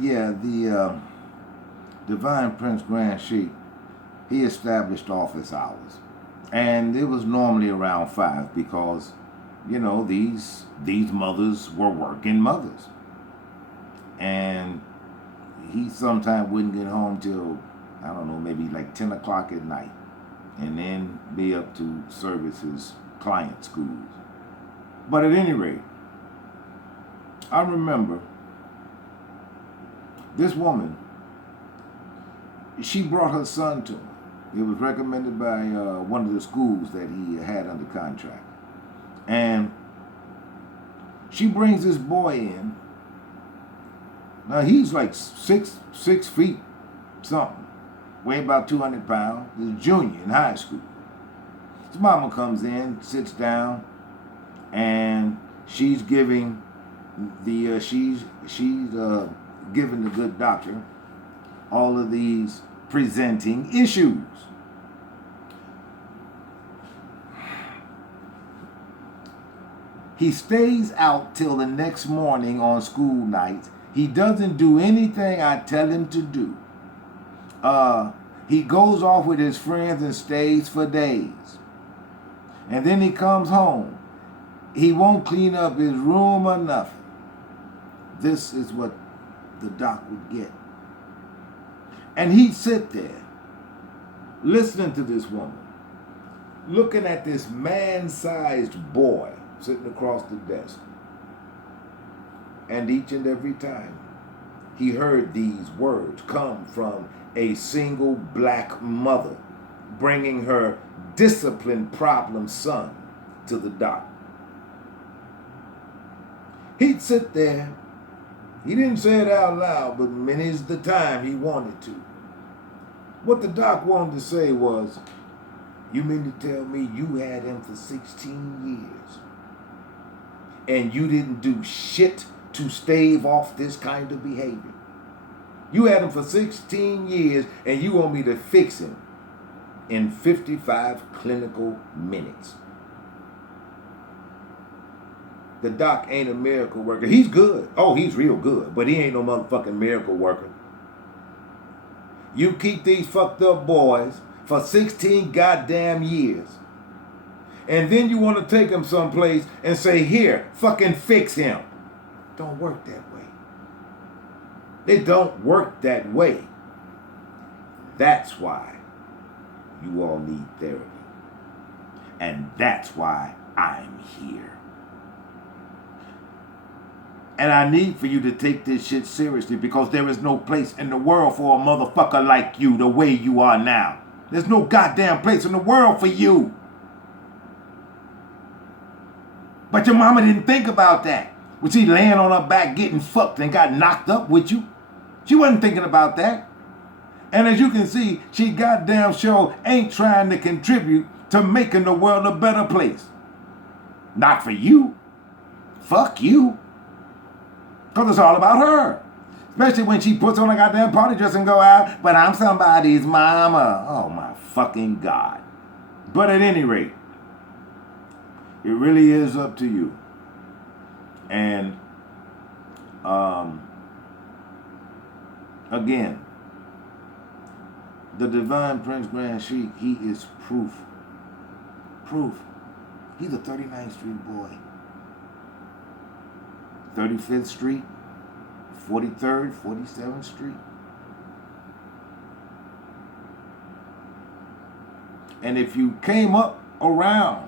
Yeah, the Divine Prince Grand Sheik, he established office hours. And it was normally around 5 because, these mothers were working mothers. And he sometimes wouldn't get home till, I don't know, maybe like 10 o'clock at night. And then be up to service his client schools. But at any rate, I remember this woman, she brought her son to him. It was recommended by one of the schools that he had under contract. And she brings this boy in. Now he's like six feet something, weigh about 200 pounds. He's a junior in high school. His mama comes in, sits down, and she's giving giving the good doctor all of these presenting issues. He stays out till the next morning on school nights. He doesn't do anything I tell him to do. He goes off with his friends and stays for days. And then he comes home. He won't clean up his room or nothing. This is what the doc would get. And he'd sit there, listening to this woman, looking at this man-sized boy sitting across the desk. And each and every time he heard these words come from a single black mother bringing her discipline problem son to the doc. He'd sit there. He didn't say it out loud, but many's the time he wanted to. What the doc wanted to say was, "You mean to tell me you had him for 16 years and you didn't do shit to stave off this kind of behavior? You had him for 16 years and you want me to fix him in 55 clinical minutes." The doc ain't a miracle worker. He's good. Oh, he's real good. But he ain't no motherfucking miracle worker. You keep these fucked up boys for 16 goddamn years. And then you want to take him someplace and say, "Here, fucking fix him." Don't work that way. It don't work that way. That's why you all need therapy. And that's why I'm here. And I need for you to take this shit seriously, because there is no place in the world for a motherfucker like you the way you are now. There's no goddamn place in the world for you. But your mama didn't think about that. Was she laying on her back getting fucked and got knocked up with you? She wasn't thinking about that. And as you can see, she goddamn sure ain't trying to contribute to making the world a better place. Not for you. Fuck you. Because it's all about her. Especially when she puts on a goddamn party dress and go out, "But I'm somebody's mama." Oh my fucking God. But at any rate, it really is up to you. And again, the Divine Prince Grand Sheik, he is proof. Proof. He's a 39th Street boy. 35th Street, 43rd, 47th Street. And if you came up around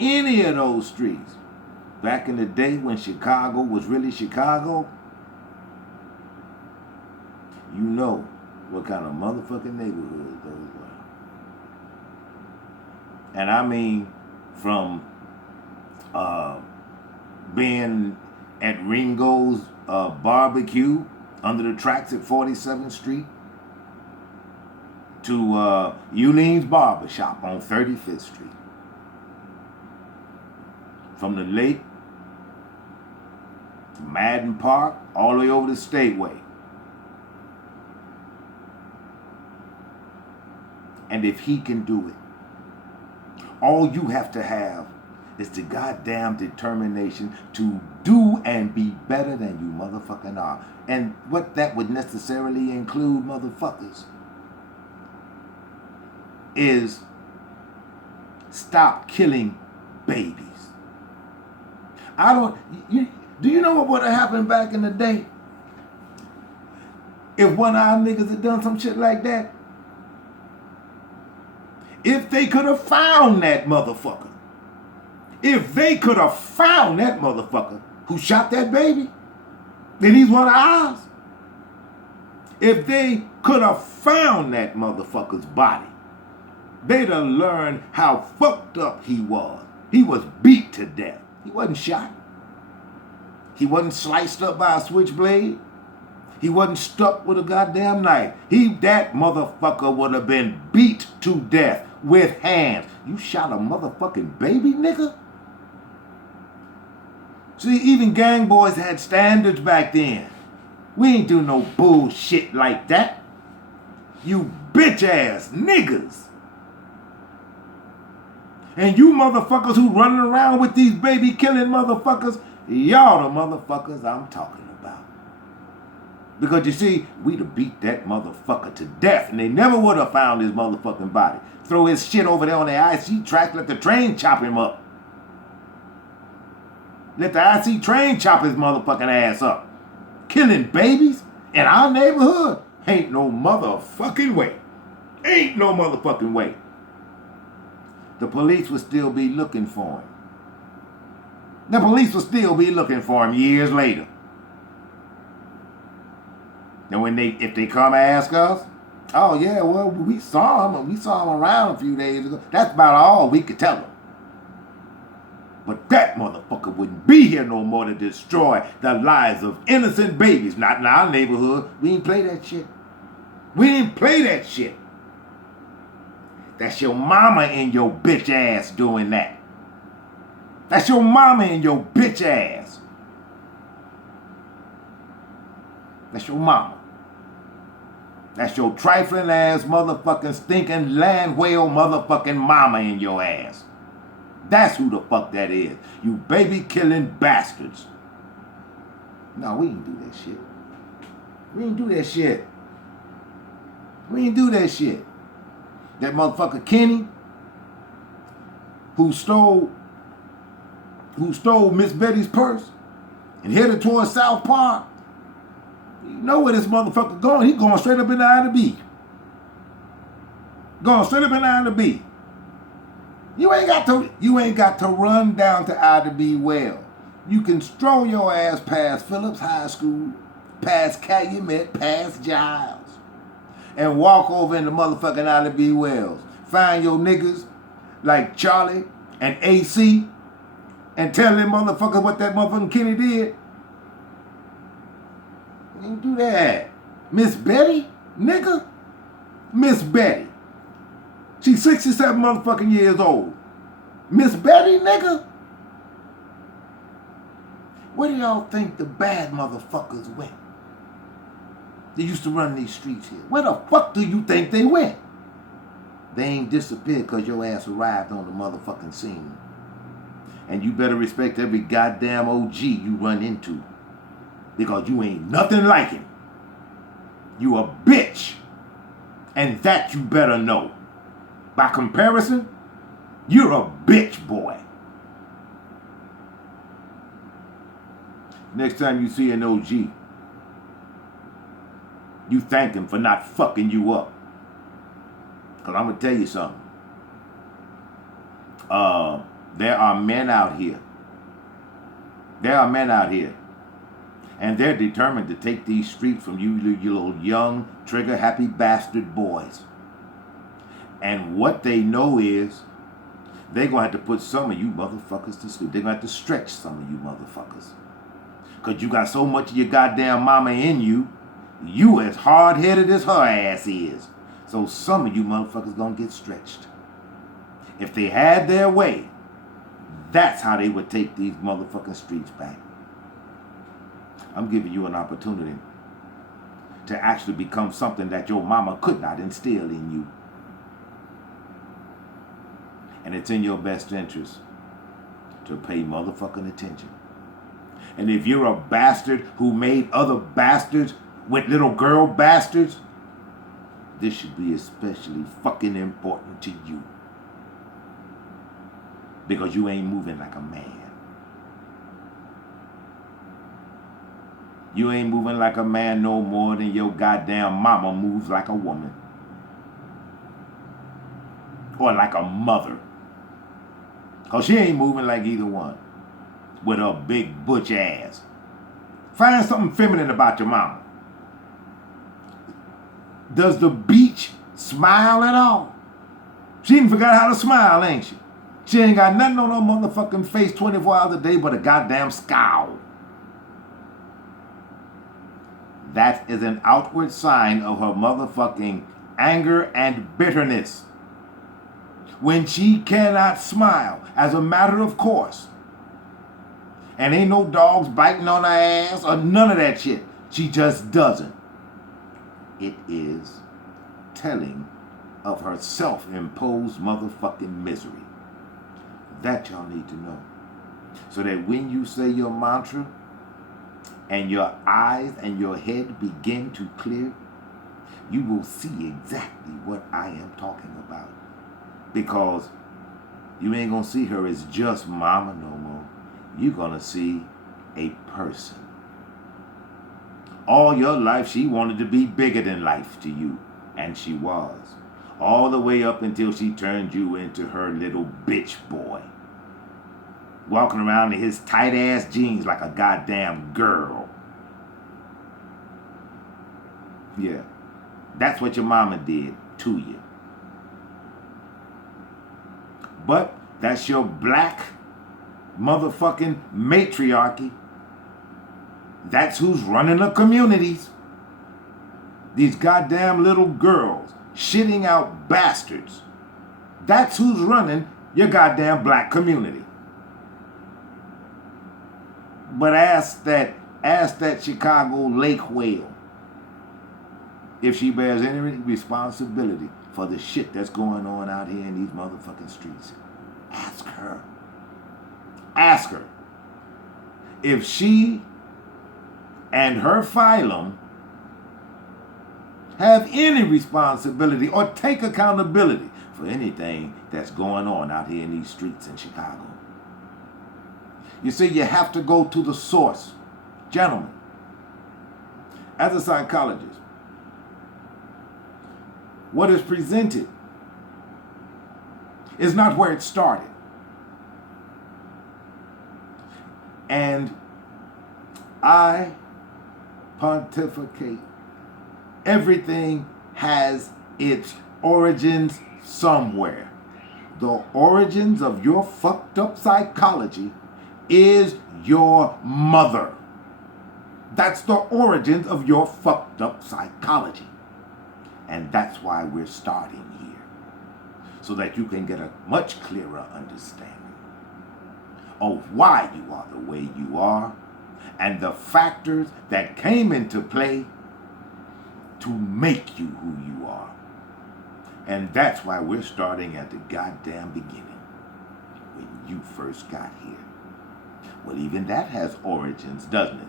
any of those streets back in the day when Chicago was really Chicago, you know what kind of motherfucking neighborhoods those were. And I mean, from being at Ringo's barbecue under the tracks at 47th Street to Eulene's Barbershop on 35th Street. From the lake to Madden Park all the way over to Stateway. And if he can do it, all you have to have It's the goddamn determination to do and be better than you motherfucking are. And what that would necessarily include, motherfuckers, is stop killing babies. Do you know what would have happened back in the day if one of our niggas had done some shit like that? If they could have found that motherfucker. If they could have found that motherfucker who shot that baby, then he's one of ours. If they could have found that motherfucker's body, they'd have learned how fucked up he was. He was beat to death. He wasn't shot. He wasn't sliced up by a switchblade. He wasn't stuck with a goddamn knife. That motherfucker would have been beat to death with hands. You shot a motherfucking baby, nigga? See, even gang boys had standards back then. We ain't do no bullshit like that. You bitch ass niggas. And you motherfuckers who running around with these baby killing motherfuckers, y'all the motherfuckers I'm talking about. Because you see, we'd have beat that motherfucker to death and they never would have found his motherfucking body. Throw his shit over there on the IC track, let the train chop him up. Let the IC train chop his motherfucking ass up. Killing babies in our neighborhood? Ain't no motherfucking way. Ain't no motherfucking way. The police would still be looking for him. The police will still be looking for him years later. And if they come ask us, oh yeah, well, we saw him, and we saw him around a few days ago. That's about all we could tell them. But that motherfucker wouldn't be here no more to destroy the lives of innocent babies. Not in our neighborhood. We ain't play that shit. We didn't play that shit. That's your mama and your bitch ass doing that. That's your mama and your bitch ass. That's your mama. That's your trifling ass motherfucking stinking land whale motherfucking mama in your ass. That's who the fuck that is. You baby killing bastards. No, we ain't do that shit. We ain't do that shit. We ain't do that shit. That motherfucker Kenny, who stole Miss Betty's purse and headed towards South Park. You know where this motherfucker going? He going straight up in the IB. Going straight up in the IB. You ain't got to run down to IB well. You can stroll your ass past Phillips High School, past Calumet, past Giles, and walk over into motherfucking IB Wells. Find your niggas like Charlie and AC and tell them motherfuckers what that motherfucking Kenny did. You ain't do that. Miss Betty, nigga? Miss Betty. She's 67 motherfucking years old. Miss Betty, nigga? Where do y'all think the bad motherfuckers went? They used to run these streets here. Where the fuck do you think they went? They ain't disappeared because your ass arrived on the motherfucking scene. And you better respect every goddamn OG you run into. Because you ain't nothing like him. You a bitch. And that you better know. By comparison, you're a bitch boy. Next time you see an OG, you thank him for not fucking you up. Because I'm going to tell you something. There are men out here. There are men out here. And they're determined to take these streets from you little young, trigger-happy bastard boys. And what they know is they're going to have to put some of you motherfuckers to sleep. They're going to have to stretch some of you motherfuckers. Because you got so much of your goddamn mama in you, you as hard-headed as her ass is. So some of you motherfuckers going to get stretched. If they had their way, that's how they would take these motherfucking streets back. I'm giving you an opportunity to actually become something that your mama could not instill in you. And it's in your best interest to pay motherfucking attention. And if you're a bastard who made other bastards with little girl bastards, this should be especially fucking important to you. Because you ain't moving like a man. You ain't moving like a man no more than your goddamn mama moves like a woman. Or like a mother. Because she ain't moving like either one. With her big butch ass. Find something feminine about your mama. Does the beach smile at all? She even forgot how to smile, ain't she? She ain't got nothing on her motherfucking face 24 hours a day but a goddamn scowl. That is an outward sign of her motherfucking anger and bitterness. When she cannot smile as a matter of course. And ain't no dogs biting on her ass or none of that shit. She just doesn't. It is telling of her self-imposed motherfucking misery. That y'all need to know. So that when you say your mantra and your eyes and your head begin to clear, you will see exactly what I am talking about. Because you ain't gonna see her as just mama no more. You're gonna see a person. All your life she wanted to be bigger than life to you. And she was. All the way up until she turned you into her little bitch boy. Walking around in his tight ass jeans like a goddamn girl. Yeah. That's what your mama did to you. But that's your black motherfucking matriarchy. That's who's running the communities. These goddamn little girls shitting out bastards. That's who's running your goddamn black community. But ask that Chicago lake whale if she bears any responsibility for the shit that's going on out here in these motherfucking streets. Ask her. Ask her if she and her phylum have any responsibility or take accountability for anything that's going on out here in these streets in Chicago. You see, you have to go to the source. Gentlemen, as a psychologist, what is presented is not where it started. And I pontificate. Everything has its origins somewhere. The origins of your fucked up psychology is your mother. That's the origins of your fucked up psychology. And that's why we're starting here. So that you can get a much clearer understanding of why you are the way you are and the factors that came into play to make you who you are. And that's why we're starting at the goddamn beginning, when you first got here. Well, even that has origins, doesn't it?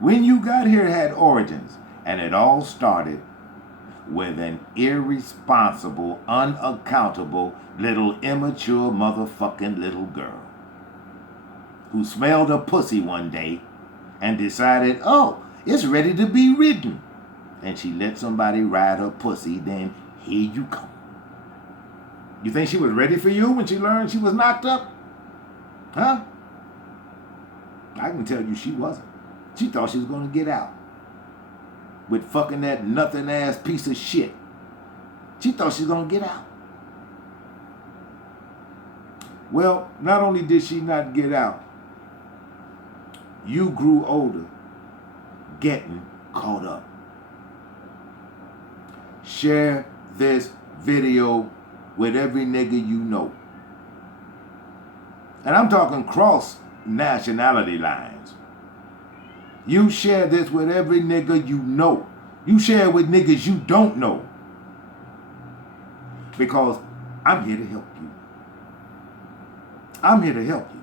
When you got here, it had origins, and it all started with an irresponsible, unaccountable, little immature motherfucking little girl who smelled a pussy one day and decided, oh, it's ready to be ridden. And she let somebody ride her pussy, then here you come. You think she was ready for you when she learned she was knocked up? Huh? I can tell you she wasn't. She thought she was going to get out with fucking that nothing ass piece of shit. She thought she was going to get out. Well, not only did she not get out, you grew older, getting caught up. Share this video with every nigga you know. And I'm talking cross nationality lines. You share this with every nigga you know. You share it with niggas you don't know. Because I'm here to help you. I'm here to help you.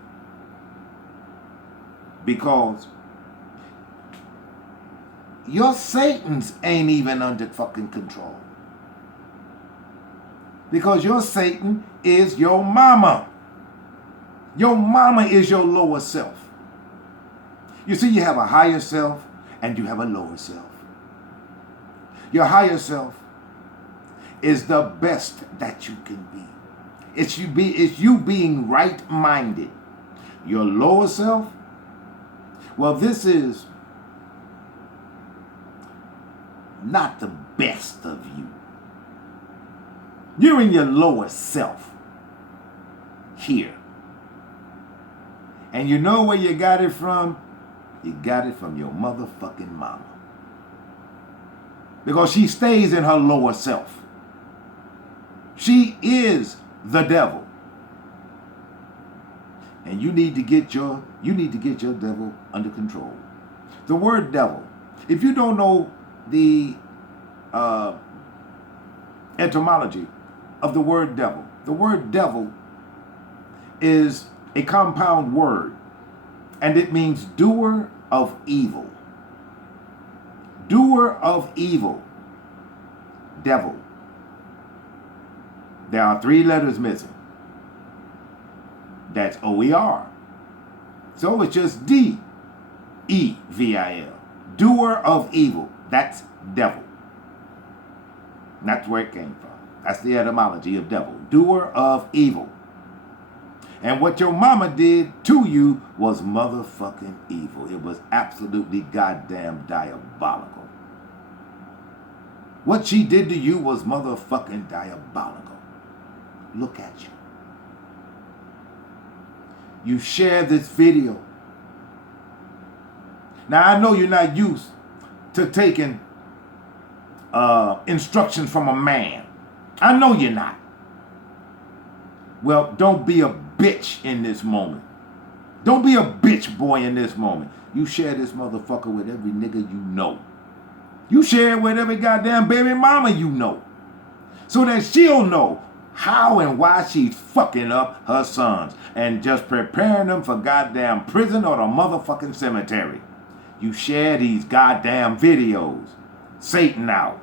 Because your Satans ain't even under fucking control. Because your Satan is your mama. Your mama is your lower self. You see, you have a higher self and you have a lower self. Your higher self is the best that you can be. It's you being right-minded. Your lower self, well, this is not the best of you. You're in your lower self here. And you know where you got it from? You got it from your motherfucking mama. Because she stays in her lower self. She is the devil. And you need to get your devil under control. The word devil, if you don't know the etymology of the word devil is a compound word, and it means doer of evil. Doer of evil. Devil. There are 3 letters missing. That's O-E-R. So it's just D-E-V-I-L. Doer of evil. That's devil. And that's where it came from. That's the etymology of devil. Doer of evil. And what your mama did to you was motherfucking evil. It was absolutely goddamn diabolical. What she did to you was motherfucking diabolical. Look at you. You share this video. Now, I know you're not used to taking instructions from a man. I know you're not. Well, don't be a bitch in this moment. Don't be a bitch boy in this moment. You share this motherfucker with every nigga you know. You share it with every goddamn baby mama you know. So that she'll know how and why she's fucking up her sons and just preparing them for goddamn prison or the motherfucking cemetery. You share these goddamn videos. Satan out.